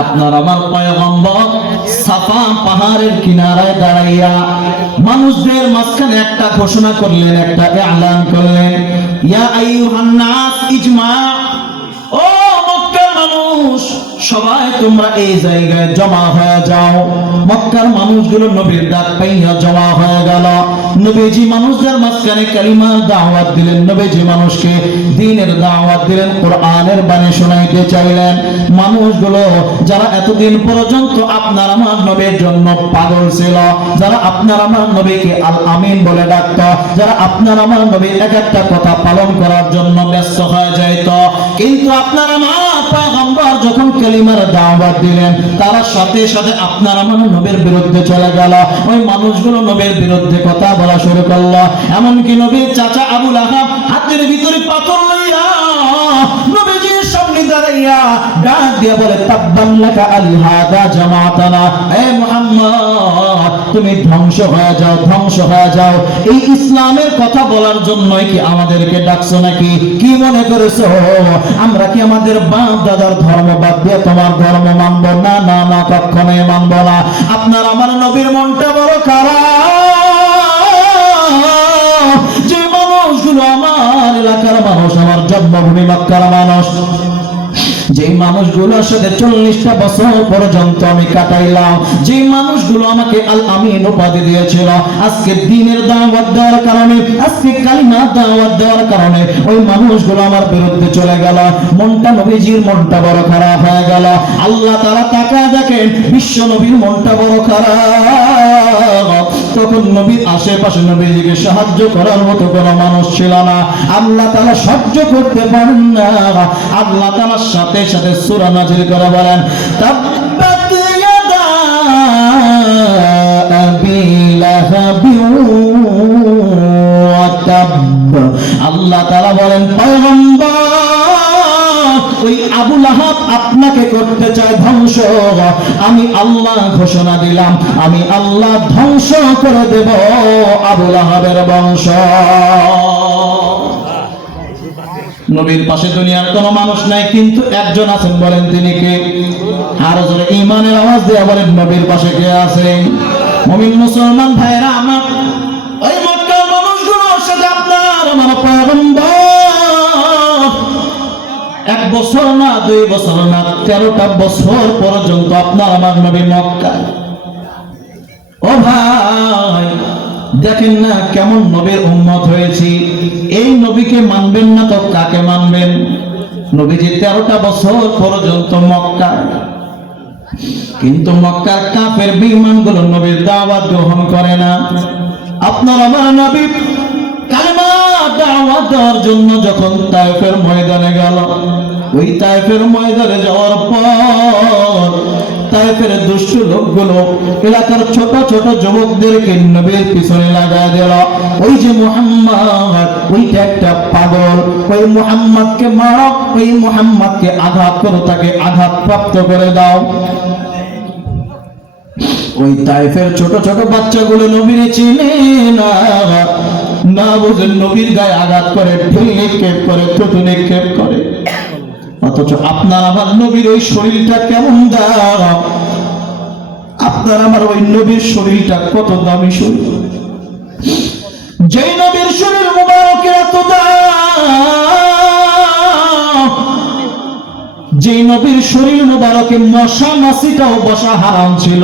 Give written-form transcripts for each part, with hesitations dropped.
আপনার আমার পয়গম্বর সাফা পাহাড়ের কিনারায় দাঁড়াইয়া মানুষদের মাঝখানে একটা ঘোষণা করলেন, একটা এলান করলেন, ইয়া আইয়ুহান নাস ইজমা, ও মক্কার মানুষ সবাই তোমরা এই জায়গায় জমা হয়ে যাও। মক্কার মানুষগুলো নবীর ডাক পাইয়া জমা হয়ে গেল। নবীজি মানুষদের মাঝখানে কালিমার দাওয়াত দিলেন, নবীজি মানুষকে দ্বীনের দাওয়াত দিলেন, কোরআনের বাণী শোনাইতে চাইলেন। মানুষগুলো যারা এতদিন পর্যন্ত আপনার আমার নবীর জন্য পাগল ছিল, যারা আপনার আমার নবীকে আল আমিন বলে ডাকত, যারা আপনার আমার নবীর এক একটা কথা পালন করার জন্য ব্যস্ত হয়ে যাইত, কিন্তু আপনার আমার পয়গম্বর যখন কালিমার দাওয়াত দিলেন, তারা সাথে সাথে আপনার আমার নবীর বিরুদ্ধে চলে গেল। ওই মানুষগুলো নবীর বিরুদ্ধে কথা বলা শুরু করলো। এমনকি নবীর চাচা আবু লাহাব হাতের ভিতরে পাথর লইয়া নবীজির সামনে দাঁড়াইয়া ডাক দিয়ে বলে, তাব্বান লাকা আলহাদা জামাতানা, হে মুহাম্মদ তুমি ধ্বংস হয়ে যাও, ধ্বংস হয়ে যাও। এই ইসলামের কথা বলার জন্যই কি আমাদেরকে ডাকছো নাকি? কি মনে করেছো আমরা কি আমাদের বাপ দাদার ধর্ম বাদ দিয়ে তোমার ধর্ম মানবো? না না না, কখনোই মানবো না। আপনার আমার নবীর মনটা বড় খারাপ। যে মানুষগুলো আমার এলাকার মানুষ, আমার জন্মভূমি মক্কার মানুষ, যে মানুষগুলোর সাথে 40টা বছর পর্যন্ত আমি কাটাইলাম, যে মানুষগুলো আমাকে আল আমিন উপাধি দিয়েছিল, আজকে দ্বীনের দাওয়াত দেওয়ার কারণে, আজকে কালিমার দাওয়াত দেওয়ার কারণে ওই মানুষগুলো আমার বিরুদ্ধে চলে গেল। মনটা নবীজির মনটা বড় খারাপ হয়ে গেল। আল্লাহ তাআলা তাকায় দেখেন বিশ্ব নবীর মনটা বড় খারাপ। তখন নবীর আশেপাশে নবীজিকে সাহায্য করার মতো কোনো মানুষ ছিল না। আল্লাহ তাআলা সহ্য করতে পারেন না। আল্লাহ তাআলার সাথে সাথে সূরা নাযিল করে বলেন, তাব্বাত ইয়াদা আবি লাহাবি ওয়া তাব। আল্লাহ তাআলা বলেন, পয়গম্বর ওই আবু লাহাব আপনাকে করতে চায় ধ্বংস। আমি আল্লাহ ঘোষণা দিলাম, আমি আল্লাহ ধ্বংস করে দেব আবু লাহাবের বংশ। নবীর পাশে দুনিয়ার কোনো মানুষ নাই, কিন্তু একজন আছেন, বলেন তিনি কে? আরো জোরে ঈমানের আওয়াজ দিয়ে বলেন, নবীর পাশে কে আছেন? মুমিন মুসলমান ভাইরা আমার, ওই মক্কার মানুষগুলোর সাথে আপনার আমার পয়গম্বর 1 বছর না 2 বছর না 13টা বছর পর্যন্ত আপনার আমার নবী মক্কায়। ও ভাই দেখেন না কেমন নবীর উম্মত হয়েছি। এই নবীকে মানবেন না তো কাকে মানবেন? নবীজি 13টা বছর পর্যন্ত মক্কায়, কিন্তু মক্কার কাফের বেঈমানগুলো নবীর দাওয়াত গ্রহণ করে না। আপনার আমার নবী কালেমার দাওয়াত দেওয়ার জন্য যখন তায়েফের ময়দানে গেল, ওই তায়েফের ময়দানে যাওয়ার পর তায়েফের দুষ্ট লোকগুলো এলাকার ছোট ছোট যুবকদেরকে নবীর পিছনে লাগায় দিল। ওই যে মুহাম্মদ, ওইটা একটা পাগল, ওই মুহাম্মদকে মারো, ওই মুহাম্মদকে আঘাত করো, তাকে আঘাত প্রাপ্ত করে দাও। ওই তায়েফের ছোট ছোট বাচ্চাগুলো নবীর চিনে না, না বুঝে নবীর গায়ে আঘাত করে, ঢিল নিক্ষেপ করে, থুতু নিক্ষেপ করে। অথচ আপনার আমার নবীর ওই শরীরটা কেমন দাম, আপনার আমার ওই নবীর শরীরটা কত দামি শরীর। যেই নবীর শরীর মুবারকের এত দাম, যেই নবীর শরীর মুবারকে মশা মাছিটাও বসা হারাম ছিল,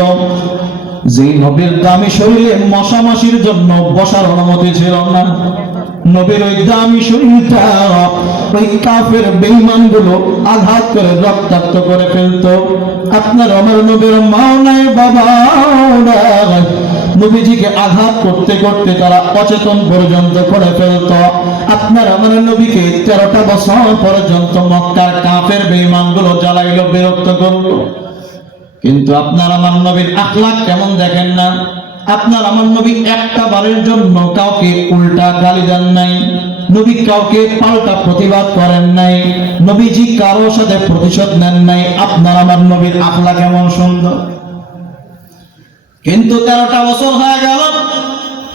যেই নবীর দামি শরীরে মশা মাছির জন্য বসার অনুমতি ছিল না, নবীর ওই দামি শরীরটা ওই কাফের বেঈমানগুলো আঘাত করে রক্তাক্ত করে ফেলতো। আপনার আমার নবীর মাও নাই, বাবাও নাই, নবীজিকে আঘাত করতে করতে তারা অচেতন পর্যন্ত করে ফেলতো। আপনার আমার নবীকে 13টা বছর পর্যন্ত মক্কার কাফের বেঈমানগুলো জ্বালাইলো, বিরক্ত করলো। কিন্তু আপনার আমার নবীর আখলাক কেমন দেখেন না? আপনার আমার নবী একটা বারের জন্য কাউকে উল্টা গালি দেন নাই, নবী কাউকে পাল্টা প্রতিবাদ করেন নাই, নবীজি কারো সাথে প্রতিশোধ নেন নাই। আপনার আমার নবীর আখলাক কেমন সুন্দর। কিন্তু 13টা বছর হয়ে গেল,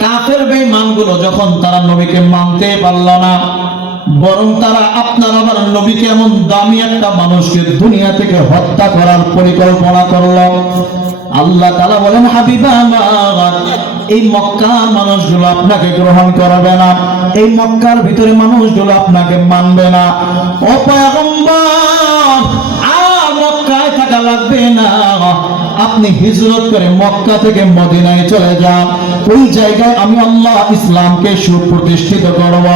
কাফের বেঈমানগুলো যখন তারা নবীকে মানতে পারল না, বরং তারা আপনার আমার নবীকে এমন দামি একটা মানুষকে দুনিয়া থেকে হত্যা করার পরিকল্পনা করল। আল্লাহ তাআলা বলেন, হাবিবা আমার, এই মক্কার মানুষগুলো আপনাকে গ্রহণ করবে না, এই মক্কার ভিতরে মানুষগুলো আপনাকে মানবে না। ও পয়গম্বর, আর মক্কায় থাকা লাগবে না, আপনি হিজরত করে মক্কা থেকে মদিনায় চলে যান। ওই জায়গায় আমি আল্লাহ ইসলামকে সুপ্রতিষ্ঠিত করব।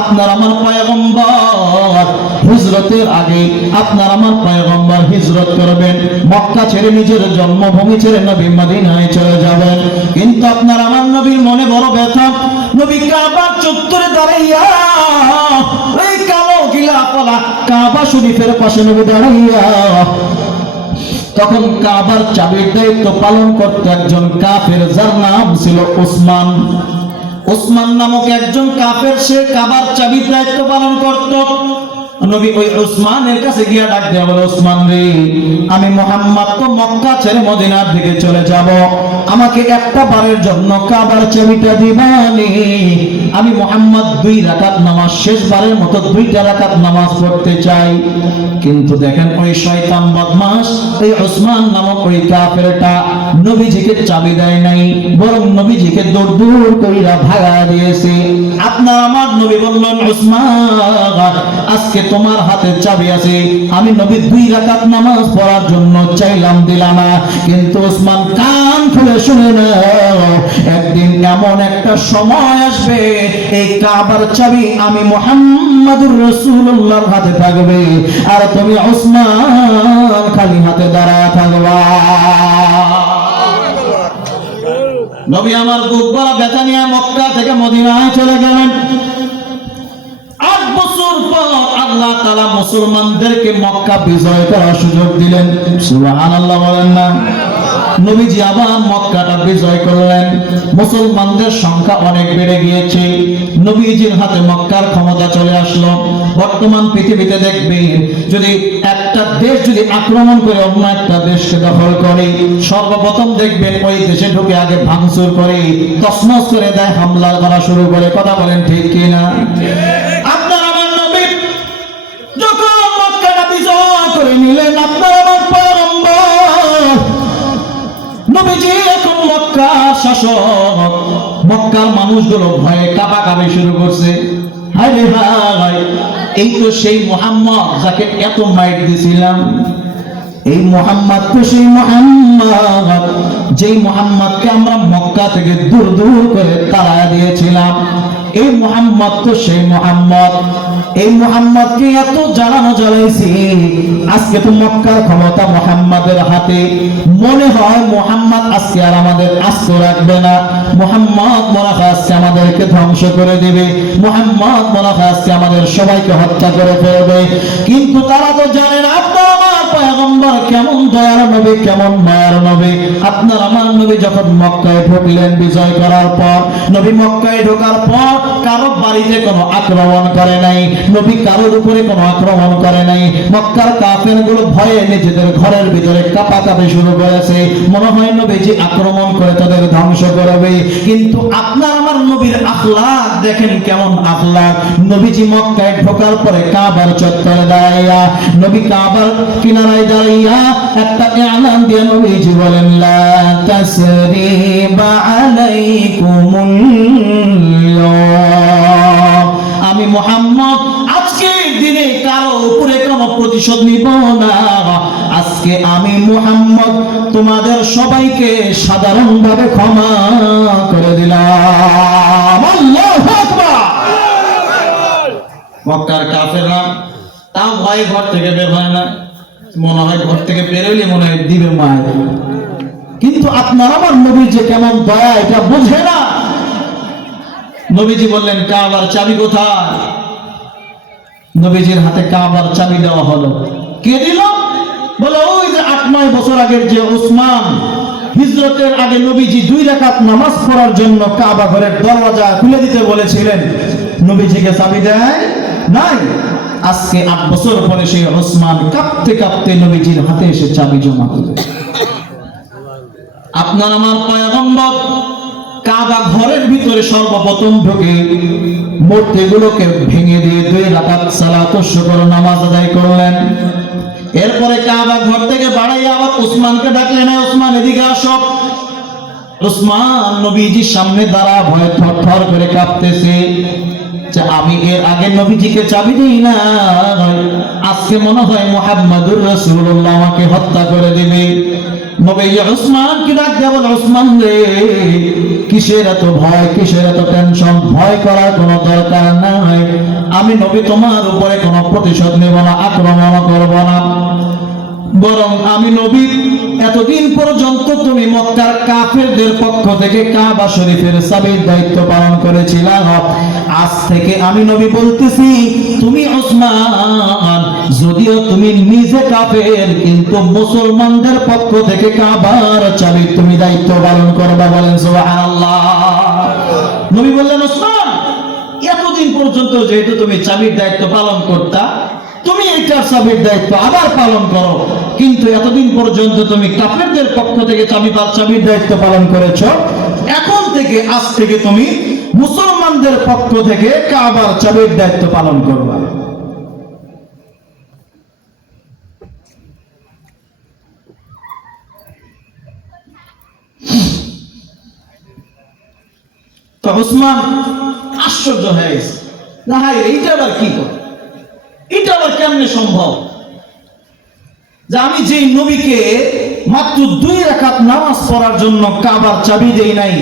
আপনার আমার পয়গম্বর হিজরতের আগে আপনার আমার পয়গম্বর হিজরত করবেন, মক্কা ছেড়ে নিজের জন্মভূমি ছেড়ে নবী মদিনায় চলে যাবেন। কিন্তু আপনার আমার নবীর মনে বড় ব্যথা। নবী কাবার চত্বরে দাঁড়াইয়া, ওই কালো গিলা পলা কাবা শরীফের পাশে নবী দাঁড়াইয়া, তখন কাবার চাবির দায়িত্ব পালন করতে একজন কাফের, যার নাম ছিল ওসমান। ওসমান নামক একজন কাফের, সে কাবার চাবির দায়িত্ব পালন করত। নবী ওই ওসমানের কাছে গিয়া ডাক দেয়া বলে, ওসমান রে, আমি মুহাম্মদ তো মক্কা ছেড়ে মদিনার দিকে চলে যাব, আমাকে একটা বারের জন্য কাবার চাবিটা দিবানি। আমি মুহাম্মদ 2 রাকাত নামাজ, শেষবারের মতো 2টা রাকাত নামাজ পড়তে চাই। কিন্তু দেখেন ওই শয়তান বদমাশ, এই ওসমান নামক ওই কাফেরটা নবীজিকে চাবি দেয় নাই, বরং নবীজিকে দৌড় দৌড় কইরা ভাগা দিয়েছে। আপনার আমার নবী বললেন, ওসমান, আজকে তোমার হাতে চাবি আছে, আমি নবী 2 রাকাত নামাজ পড়ার জন্য চাইলাম, দিলাম না। কিন্তু ওসমান কান খুলে শুনে নাও, একদিন এমন একটা সময় আসবে, এই কাবার চাবি আমি মুহাম্মাদুর রাসূলুল্লাহর হাতে থাকবে, আর তুমি ওসমান খালি হাতে দাঁড়ায় থাকবা। নবী আমার বুক ভরা ব্যথা নিয়ে মক্কা থেকে মদিনায় চলে গেলেন। 8 বছর পর আল্লাহ তাআলা মুসলমানদেরকে মক্কা বিজয় করার সুযোগ দিলেন। সুবহানাল্লাহ বলেন না? নবীজি আবার মক্কাটা বিজয় করলেন। মুসলমানদের সংখ্যা অনেক বেড়ে গিয়েছে, নবীজির হাতে মক্কার ক্ষমতা চলে আসলো। বর্তমান পৃথিবীতে দেখবেন, যদি একটা দেশ যদি আক্রমণ করে অন্য একটা দেশকে দখল করে, সর্বপ্রথম দেখবেন ওই দেশে ঢুকে আগে ভাঙচুর করে, তছনছ করে দেয়, হামলা করা শুরু করে। কথা বলেন ঠিক কিনা? আপনার আমার নবী যখন মক্কাটা বিজয় করে নিলেন, আপনার আমার পয়গম্বর নবীজি এখন মক্কার শাসক, মক্কার মানুষগুলো ভয়ে কাঁপাকাঁপি শুরু করছে। হায় রে হায়, এই তো সেই মুহাম্মদ যাকে এত মাইট দিছিলাম, এই মুহাম্মদ তো সেই মুহাম্মদ যেই মুহাম্মদকে আমরা মক্কা থেকে দূর দূর করে তাড়া দিয়েছিলাম। এই মুহাম্মদ তো সেই মুহাম্মদ, এই মুহাম্মদকে এত জ্বালানো জ্বালাইছি, আজকে তো মক্কার ক্ষমতা মুহাম্মাদের হাতে। মনে হয় মুহাম্মদ আজকে আর আমাদের আস্ত রাখবে না, মুহাম্মদ মনে হয় আজকে আমাদেরকে ধ্বংস করে দিবে, মুহাম্মদ মনে হয় আজকে আমাদের সবাইকে হত্যা করে ফেলবে। কিন্তু তারা তো জানে না আপনার আমার পয়গম্বর কেমন দয়ার নবী, কেমন মায়ার নবী। আপনার আমার নবী যখন মক্কায় ঢুকলেন বিজয় করার পর, নবী মক্কায় ঢোকার পর কারো বাড়িতে কোনো আক্রমণ করে নাই, নবী কারোর উপরে কোনো আক্রমণ করে নাই। মক্কার কাফেরগুলো ভয়ে নিজেদের ঘরের ভিতরে কাঁপাকাঁপি শুরু করেছে, মনে হয় নবীজি আক্রমণ করে তাদের ধ্বংস করবে। কিন্তু আপনার আমার নবীর আখলাক দেখেন কেমন আখলাক। নবীজি মক্কায় ঢোকার পরে কাবার চত্বরে দাঁড়াইয়া, নবী কাবার কিনারায় দাঁড়াইয়া একটা এলান দিয়ে নবীজি বলেন, লা তাসরিবা আলাইকুমুল ইয়াওম, আমি মুহাম্মদ আজকের দিনে কারো উপরে কোনো প্রতিশোধ নিব না। আজকে আমি মুহাম্মদ তোমাদের সবাইকে সাধারণভাবে ক্ষমা করে দিলাম। আল্লাহু আকবার। মক্কার কাফেররা তাও ভয়ে ঘর থেকে বের হয় না, মনে হয় ঘর থেকে বেরোলে মনে হয় দিবে মায়। কিন্তু আপনার আমার নবীর যে কেমন দয়া, এটা বুঝে না। নবীজি বললেন, কাবার চাবি কোথায়? নবীজির হাতে কাবার চাবি দেওয়া হলো। কে দিল? বলে ওই যে 8-9 বছর আগের যে ওসমান, হিজরতের আগে নবীজি 2 রাকাত নামাজ পড়ার জন্য কাবা ঘরের দরওয়াজা খুলে দিতে বলেছিলেন, নবীজিকে চাবি দেয় নাই। আজকে 8 বছর পরে সেই ওসমান কাঁপতে কাঁপতে নবীজির হাতে এসে চাবি জমা দিল। আপনার আমার পয়গম্বর কাবা ঘরের ভিতরে সর্বপ্রথম ঢুকে মূর্তিগুলোকে ভেঙে দিয়ে 2 রাকাত সালাতুশ শুকর নামাজ আদায় করলেন। এরপরে কাবা ঘর থেকে বাড়াইয়া আবার উসমানকে ডাকলেন, উসমান এদিকে আসো। উসমান নবীজির সামনে দাঁড়া, ভয়ে থরথর করে কাঁপতেছে যে আমি এর আগে নবীজিকে চাবি দিই না, আজকে মনে হয় মুহাম্মাদুর রাসূলুল্লাহ আমাকে হত্যা করে দিবে। নবীজি উসমানকে ডাক দিয়ে বলেন, উসমান রে, কিসের এত ভয়, কিসের এত টেনশন? ভয় করার কোনো দরকার নাই। আমি নবী তোমার উপরে কোনো প্রতিশোধ নেব না, আক্রমণ করব না, বরং আমি নবী এতদিন পর্যন্ত তুমি মক্কার কাফেরদের পক্ষ থেকে কাবা শরীফের চাবির দায়িত্ব পালন করেছিলে। আজ থেকে আমি নবী বলতেছি, তুমি উসমান যদিও তুমি নিজে কাফের, কিন্তু মুসলমানদের পক্ষ থেকে কাবার চাবির তুমি দায়িত্ব পালন করবে। বলেন সুবহানাল্লাহ। নবী বললেন, উসমান এতদিন পর্যন্ত যেহেতু তুমি চাবির দায়িত্ব পালন করতা, তুমি এটার চাবির দায়িত্ব আবার পালন করো, কিন্তু এতদিন পর্যন্ত তুমি কাফেরদের পক্ষ থেকে চাবির দায়িত্ব পালন করেছো, এখন থেকে আজ থেকে তুমি মুসলমানদের পক্ষ থেকে কাবার চাবির দায়িত্ব পালন করবা। তো উসমান আশ্চর্য হয়ে গেছে, না হয় এইটা আবার কি করে, এটা আবার কেমনে সম্ভব যে আমি যে নবীকে মাত্র 2 রাকাত নামাজ পড়ার জন্য কাবার চাবি দেই নাই,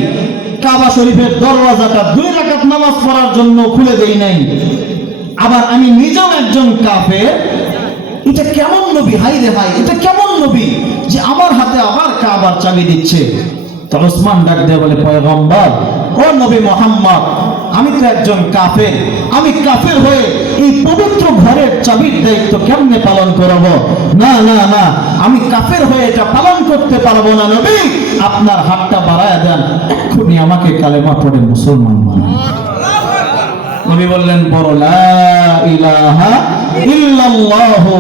কাবা শরীফের দরওয়াজাটা 2 রাকাত নামাজ পড়ার জন্য খুলে দেই নাই, আবার আমি নিজেও একজন কাফের, এটা কেমন নবী? হাই রে ভাই, এটা কেমন নবী যে আমার হাতে আবার কাবার চাবি দিচ্ছে? তো উসমান ডাক দিয়ে বলে, পয়গম্বর, ও নবী মুহাম্মদ, আমি তো একজন কাফের, আমি কাফের হয়ে এই পবিত্র ঘরের চাবির দায়িত্ব কেমনে পালন করব? না না না, আমি কাফের হয়ে এটা পালন করতে পারবো না। নবী, আপনার হাতটা বাড়ায় দেন, এক্ষুনি আমাকে কালেমা পড়ে মুসলমান বানান। নবী বললেন, বড় লা ইলাহা ইল্লাল্লাহু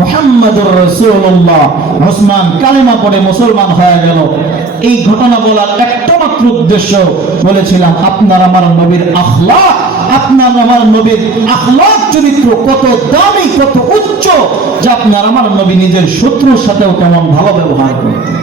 মুহাম্মাদুর রাসূলুল্লাহ। উসমান কালেমা পড়ে মুসলমান হয়ে গেল। এই ঘটনা বলার একটা মাত্র উদ্দেশ্য, বলেছিলাম আপনার আমার নবীর আখলাক, আপনার আমার নবীর আখলাক চরিত্র কত দামি, কত উচ্চ, যে আপনার আমার নবী নিজের শত্রুর সাথেও কেমন ভালো ব্যবহার করতেন।